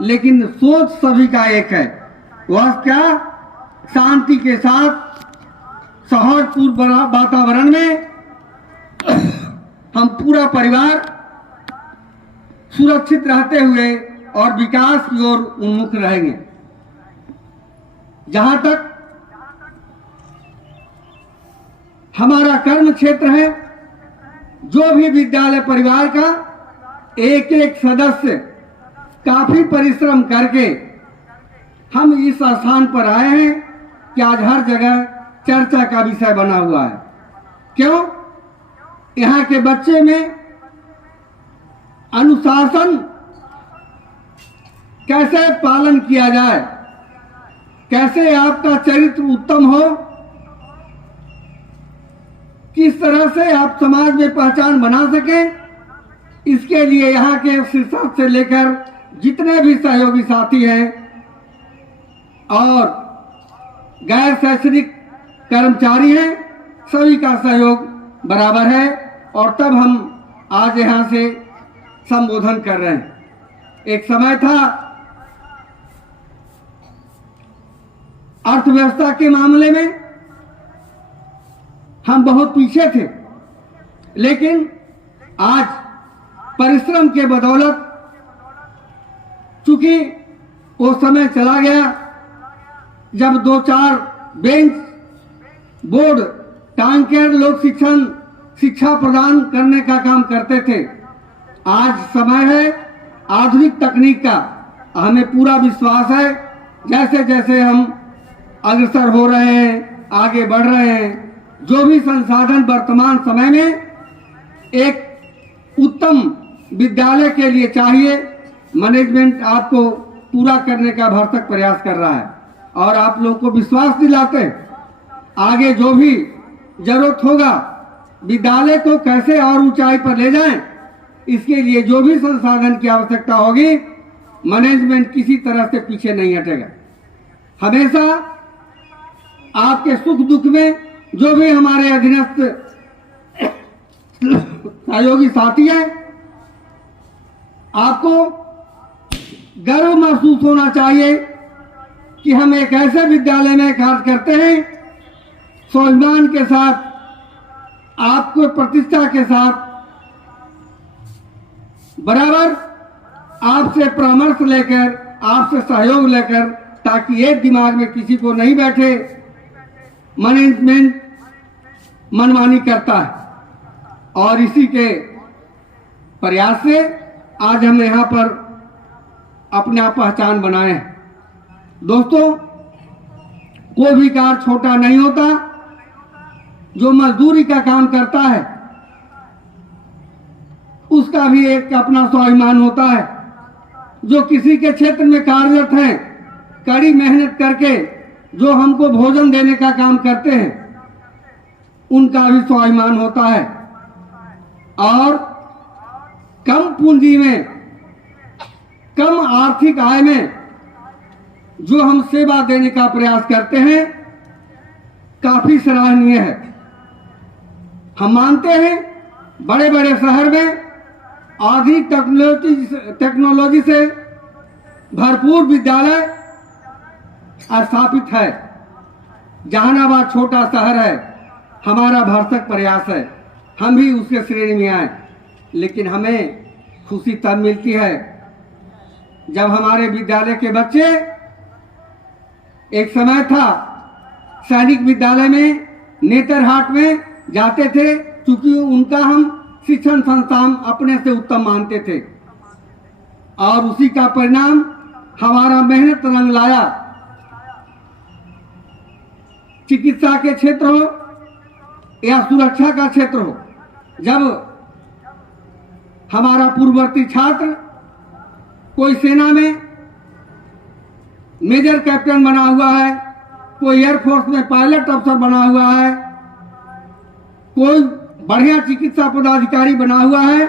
लेकिन सोच सभी का एक है। वह क्या? शांति के साथ सौहार्दपूर्ण वातावरण में हम पूरा परिवार सुरक्षित रहते हुए और विकास की ओर उन्मुख रहेंगे। जहां तक हमारा कर्म क्षेत्र है, जो भी विद्यालय परिवार का एक एक सदस्य काफी परिश्रम करके हम इस स्थान पर आए हैं कि आज हर जगह चर्चा का विषय बना हुआ है। क्यों? यहाँ के बच्चे में अनुशासन कैसे पालन किया जाए, कैसे आपका चरित्र उत्तम हो, किस तरह से आप समाज में पहचान बना सकें, इसके लिए यहाँ के शिक्षक से लेकर जितने भी सहयोगी साथी हैं और गैर शैक्षणिक कर्मचारी हैं, सभी का सहयोग बराबर है और तब हम आज यहाँ से संबोधन कर रहे हैं। एक समय था अर्थव्यवस्था के मामले में हम बहुत पीछे थे, लेकिन आज परिश्रम के बदौलत चूंकि वो समय चला गया जब 2-4 बेंच बोर्ड टांग कर लोग शिक्षा प्रदान करने का काम करते थे। आज समय है आधुनिक तकनीक का। हमें पूरा विश्वास है जैसे जैसे हम अग्रसर हो रहे हैं, आगे बढ़ रहे हैं, जो भी संसाधन वर्तमान समय में एक उत्तम विद्यालय के लिए चाहिए, मैनेजमेंट आपको पूरा करने का भरसक प्रयास कर रहा है और आप लोगों को विश्वास दिलाते हैं आगे जो भी जरूरत होगा विद्यालय को कैसे और ऊंचाई पर ले जाएं, इसके लिए जो भी संसाधन की आवश्यकता होगी मैनेजमेंट किसी तरह से पीछे नहीं हटेगा। हमेशा आपके सुख दुख में जो भी हमारे अधीनस्थ सहयोगी साथी हैं, आपको गर्व महसूस होना चाहिए कि हम एक ऐसे विद्यालय में कार्य करते हैं स्वाभिमान के साथ, आपको प्रतिष्ठा के साथ, बराबर आपसे परामर्श लेकर, आपसे सहयोग लेकर, ताकि एक दिमाग में किसी को नहीं बैठे मैनेजमेंट मनमानी करता है। और इसी के प्रयास से आज हम यहाँ पर अपने आप पहचान बनाए हैं। दोस्तों, कोई भी कार्य छोटा नहीं होता। जो मजदूरी का काम करता है उसका भी एक अपना स्वाभिमान होता है। जो किसी के क्षेत्र में कार्यरत हैं, कड़ी मेहनत करके जो हमको भोजन देने का काम करते हैं, उनका भी स्वाभिमान होता है। और कम पूंजी में, कम आर्थिक आय में जो हम सेवा देने का प्रयास करते हैं, काफी सराहनीय है। हम मानते हैं बड़े बड़े शहर में आधुनिक टेक्नोलॉजी से भरपूर विद्यालय स्थापित है। जहानाबाद छोटा शहर है, हमारा भरसक प्रयास है हम भी उसके श्रेणी में आए, लेकिन हमें खुशी तब मिलती है जब हमारे विद्यालय के बच्चे, एक समय था सैनिक विद्यालय में नेतरहाट में जाते थे, क्योंकि उनका हम शिक्षण संस्थान अपने से उत्तम मानते थे और उसी का परिणाम हमारा मेहनत रंग लाया। चिकित्सा के क्षेत्र हो या सुरक्षा का क्षेत्र हो, जब हमारा पूर्ववर्ती छात्र कोई सेना में मेजर कैप्टन बना हुआ है, कोई एयरफोर्स में पायलट अफसर बना हुआ है, कोई बढ़िया चिकित्सा पदाधिकारी बना हुआ है,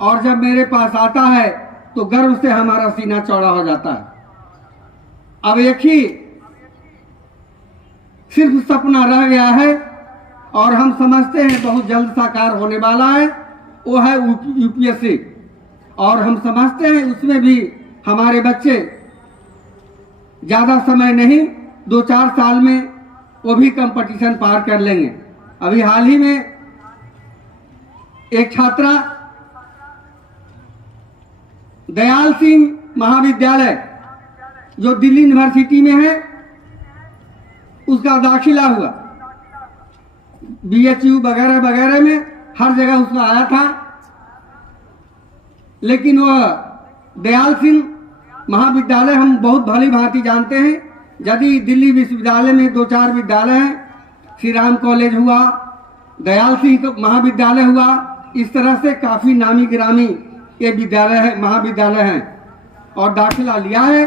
और जब मेरे पास आता है तो गर्व से हमारा सीना चौड़ा हो जाता है। अब एक ही सिर्फ सपना रह गया है और हम समझते हैं बहुत जल्द साकार होने वाला है, वो है यूपीएससी। और हम समझते हैं उसमें भी हमारे बच्चे ज़्यादा समय नहीं, 2-4 साल में वो भी कंपटीशन पार कर लेंगे। अभी हाल ही में एक छात्रा दयाल सिंह महाविद्यालय जो दिल्ली यूनिवर्सिटी में है, उसका दाखिला हुआ। BHU वगैरह वगैरह में हर जगह उसका आया था, लेकिन वह दयाल सिंह महाविद्यालय हम बहुत भली भांति जानते हैं। यदि दिल्ली विश्वविद्यालय में 2-4 विद्यालय हैं, श्री राम कॉलेज हुआ, दयाल सिंह महाविद्यालय हुआ, इस तरह से काफ़ी नामी गिरामी ये विद्यालय है, महाविद्यालय हैं, और दाखिला लिया है।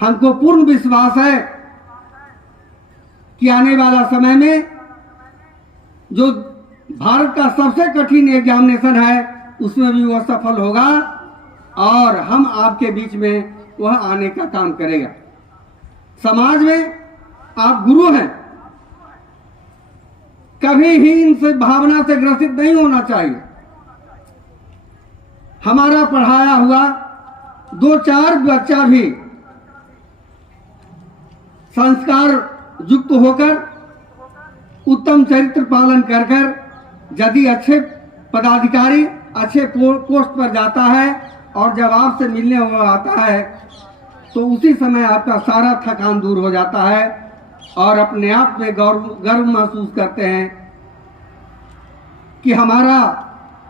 हमको पूर्ण विश्वास है कि आने वाला समय में जो भारत का सबसे कठिन एग्जामिनेशन है उसमें भी वह सफल होगा और हम आपके बीच में वह आने का काम करेगा। समाज में आप गुरु हैं, कभी हीन से भावना से ग्रसित नहीं होना चाहिए। हमारा पढ़ाया हुआ 2-4 बच्चा भी संस्कार युक्त होकर उत्तम चरित्र पालन कर कर यदि अच्छे पदाधिकारी अच्छे पोस्ट पर जाता है और जब आपसे मिलने हुआ आता है तो उसी समय आपका सारा थकान दूर हो जाता है और अपने आप में गर्व महसूस करते हैं कि हमारा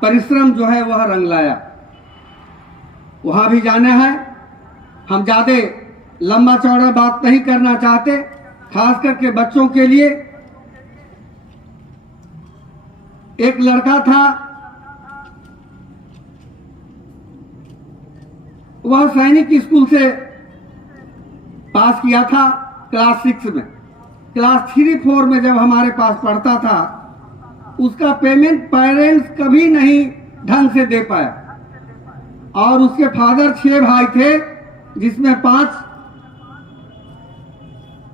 परिश्रम जो है वह रंग लाया। वहाँ भी जाना है। हम ज़्यादा लंबा चौड़ा बात नहीं करना चाहते, खास करके बच्चों के लिए। एक लड़का था, वह सैनिक स्कूल से पास किया था क्लास 6 में। क्लास 3-4 में जब हमारे पास पढ़ता था, उसका पेमेंट पेरेंट्स कभी नहीं ढंग से दे पाया और उसके फादर 6 भाई थे, जिसमें 5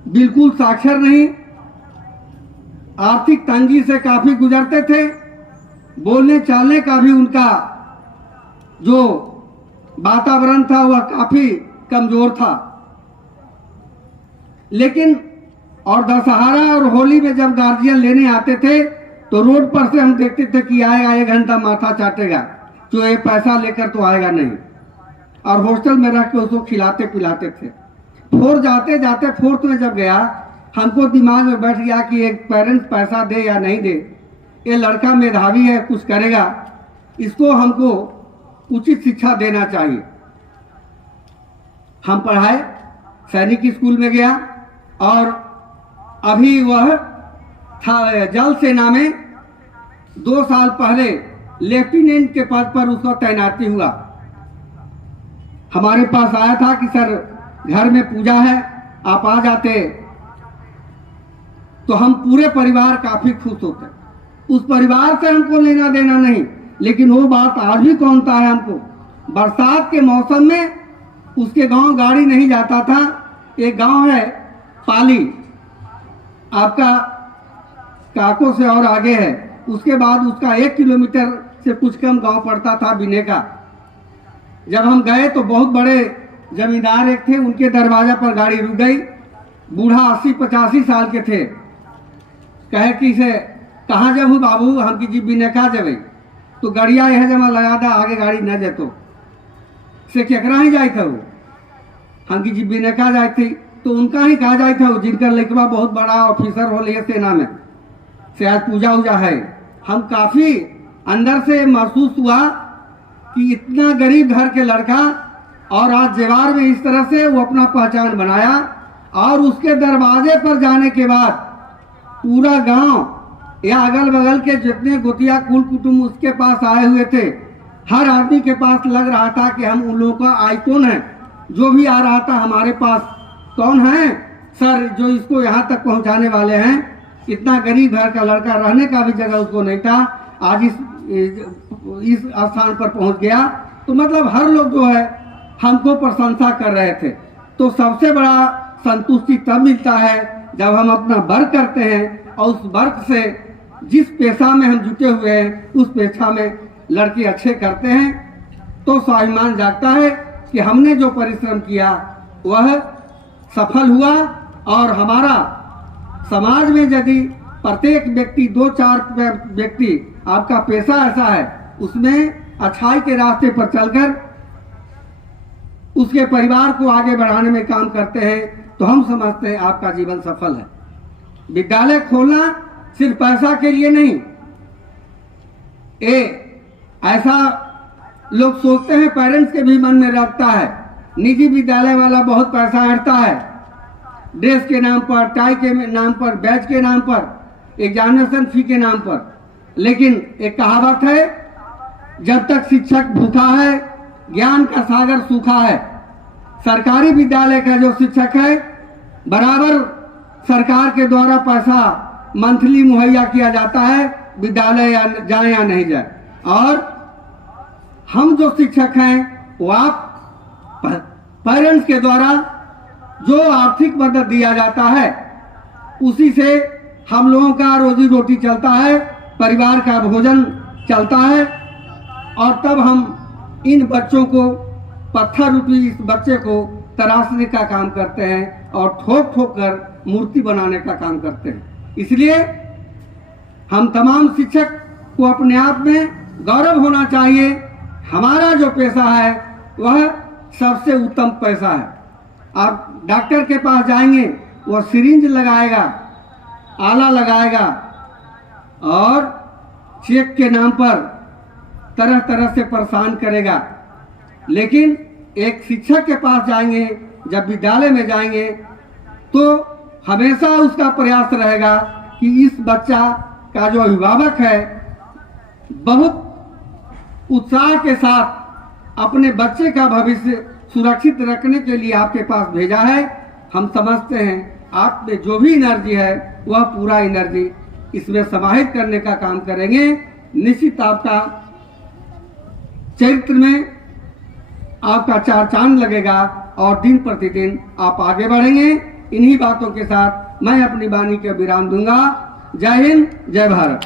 बिल्कुल साक्षर नहीं, आर्थिक तंगी से काफी गुजरते थे। बोलने चालने का भी उनका जो वातावरण था वह काफी कमजोर था। लेकिन और दशहरा और होली में जब गार्जियन लेने आते थे तो रोड पर से हम देखते थे कि आएगा 1 घंटा माथा चाटेगा, तो ये पैसा लेकर तो आएगा नहीं, और हॉस्टल में रख के उसको खिलाते पिलाते थे। जाते जाते 4th में जब गया, हमको दिमाग में बैठ गया कि एक पेरेंट्स पैसा दे या नहीं दे, ये लड़का मेधावी है, कुछ करेगा, इसको हमको उचित शिक्षा देना चाहिए। हम पढ़ाए, सैनिक स्कूल में गया और अभी वह था जल सेना में 2 साल पहले लेफ्टिनेंट के पद पर उसका तैनाती हुआ। हमारे पास आया था कि सर घर में पूजा है, आप आ जाते, तो हम पूरे परिवार काफी खुश होते। उस परिवार से हमको लेना देना नहीं, लेकिन वो बात आज भी कौनता है हमको। बरसात के मौसम में उसके गांव गाड़ी नहीं जाता था। एक गांव है पाली, आपका काको से और आगे है, उसके बाद उसका 1 किलोमीटर से कुछ कम गांव पड़ता था बिने का। जब हम गए तो बहुत बड़े जमींदार एक थे, उनके दरवाजा पर गाड़ी रुक गई। बूढ़ा 80-85 साल के थे। कहे कि से कहाँ जब बाबू, हम की जीप बिने का जब, तो गड़िया यह जमा लगा था, आगे गाड़ी न जेतो से केकरा ही जाए था वो, हम की जीप बिने का जाए थी, तो उनका ही कहा जाए था, जिनका लड़का बहुत बड़ा ऑफिसर हो लिया सेना में, से आज पूजा उजा है। हम काफी अंदर से महसूस हुआ कि इतना गरीब घर के लड़का और आज जेवार में इस तरह से वो अपना पहचान बनाया। और उसके दरवाजे पर जाने के बाद पूरा गांव या अगल बगल के जितने गोतिया कुल कुटुंब उसके पास आए हुए थे, हर आदमी के पास लग रहा था कि हम उन लोगों का आइकॉन है। जो भी आ रहा था हमारे पास, कौन है सर जो इसको यहाँ तक पहुँचाने वाले हैं। इतना गरीब घर का लड़का, रहने का भी जगह उसको नहीं था, आज इस स्थान पर पहुँच गया। तो मतलब हर लोग जो है हमको प्रशंसा कर रहे थे। तो सबसे बड़ा संतुष्टि तब मिलता है जब हम अपना वर्क करते हैं और उस वर्क से जिस पेशा में हम जुटे हुए हैं उस पेशा में लड़के अच्छे करते हैं तो स्वाभिमान जागता है कि हमने जो परिश्रम किया वह सफल हुआ और हमारा समाज में यदि प्रत्येक व्यक्ति 2-4 व्यक्ति आपका पेशा ऐसा है उसमें अच्छाई के रास्ते पर चलकर उसके परिवार को आगे बढ़ाने में काम करते हैं तो हम समझते हैं आपका जीवन सफल है। विद्यालय खोलना सिर्फ पैसा के लिए नहीं, ऐसा लोग सोचते हैं, पेरेंट्स के भी मन में रखता है। निजी विद्यालय वाला बहुत पैसा हटता है, ड्रेस के नाम पर, टाई के नाम पर, बैच के नाम पर, एग्जामिनेशन फी के नाम पर। लेकिन एक कहावत है, जब तक शिक्षक भूखा है ज्ञान का सागर सूखा है। सरकारी विद्यालय का जो शिक्षक है बराबर सरकार के द्वारा पैसा मंथली मुहैया किया जाता है, विद्यालय जाए या नहीं जाए। और हम जो शिक्षक हैं वो आप पेरेंट्स के द्वारा जो आर्थिक मदद दिया जाता है उसी से हम लोगों का रोजी रोटी चलता है, परिवार का भोजन चलता है। और तब हम इन बच्चों को, पत्थर रूपी इस बच्चे को तराशने का काम करते हैं और ठोक ठोक कर मूर्ति बनाने का काम करते हैं। इसलिए हम तमाम शिक्षक को अपने आप में गौरव होना चाहिए। हमारा जो पेशा है वह सबसे उत्तम पैसा है। आप डॉक्टर के पास जाएंगे, वह सिरिंज लगाएगा, आला लगाएगा और चेक के नाम पर तरह तरह से परेशान करेगा। लेकिन एक शिक्षक के पास जाएंगे, जब विद्यालय में जाएंगे तो हमेशा उसका प्रयास रहेगा कि इस बच्चा का जो अभिभावक है बहुत उत्साह के साथ अपने बच्चे का भविष्य सुरक्षित रखने के लिए आपके पास भेजा है। हम समझते हैं आप में जो भी एनर्जी है वह पूरा एनर्जी इसमें समाहित करने का काम करेंगे। निश्चित आपका चरित्र में आपका चार चांद लगेगा और दिन प्रतिदिन आप आगे बढ़ेंगे। इन्हीं बातों के साथ मैं अपनी वाणी के विराम दूंगा। जय हिंद, जय भारत।